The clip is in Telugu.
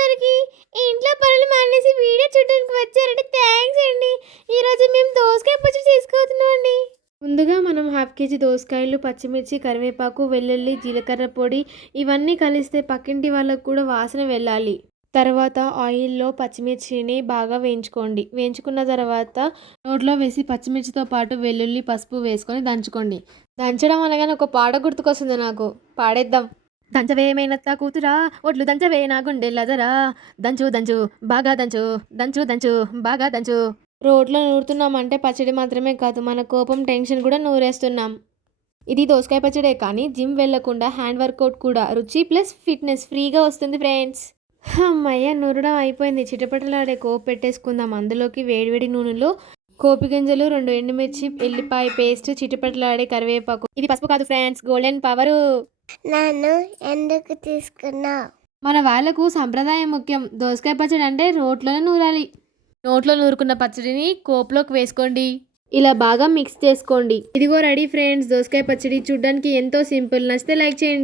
అందరికీ ఇంట్లో పనులు మానేసి వీడియో చూడడానికి వచ్చారంటే థ్యాంక్స్ అండి. ఈరోజు మేము దోసకాయ పచ్చడి చేసుకుంటున్నాం అండి ముందుగా మనం హాఫ్ కేజీ దోసకాయలు పచ్చిమిర్చి కరివేపాకు వెల్లుల్లి జీలకర్ర పొడి ఇవన్నీ కలిస్తే పక్కింటి వాళ్ళకు కూడా వాసన వెళ్ళాలి. తర్వాత ఆయిల్లో పచ్చిమిర్చిని బాగా వేయించుకోండి. వేయించుకున్న తర్వాత నోట్లో వేసి పచ్చిమిర్చితో పాటు వెల్లుల్లి పసుపు వేసుకొని దంచుకోండి. దంచడం అనగానే ఒక పాట గుర్తుకొస్తుంది నాకు. పాడేద్దాం. దంచవేమైనత్త కూతురా ఒట్లు దంచవే నా గుండెల్లదరా. దంచు దంచు బాగా దంచు దంచు దంచు బాగా దంచు. రోడ్లో నూరుతున్నామంటే పచ్చడి మాత్రమే కాదు మన కోపం టెన్షన్ కూడా నూరేస్తున్నాం. ఇది దోసకాయ పచ్చడే కానీ జిమ్ వెళ్ళకుండా హ్యాండ్ వర్కౌట్ కూడా రుచి ప్లస్ ఫిట్నెస్ ఫ్రీగా వస్తుంది ఫ్రెండ్స్. అమ్మయ్య నూరడం అయిపోయింది. చిటపటలాడే కోపు పెట్టేసుకుందాం. అందులోకి వేడివేడి నూనెలో కోపి గింజలు రెండు ఎండుమిర్చి ఎల్లిపాయ పేస్ట్ చిటపటలాడే కరివేపాకు. ఇది పసుపు కాదు ఫ్రెండ్స్ గోల్డెన్ పవరు. నన్ను ఎందుకు తీసుకున్నావు? మన వాళ్ళకు సంప్రదాయం ముఖ్యం. దోసకాయ పచ్చడి అంటే రోట్లోనే నూరాలి. నోట్లో నూరుకున్న పచ్చడిని కోప్లోకి వేసుకోండి. ఇలా బాగా మిక్స్ చేసుకోండి. ఇదిగో రెడీ ఫ్రెండ్స్ దోసకాయ పచ్చడి చూడడానికి ఎంతో సింపుల్. నచ్చితే లైక్ చేయండి.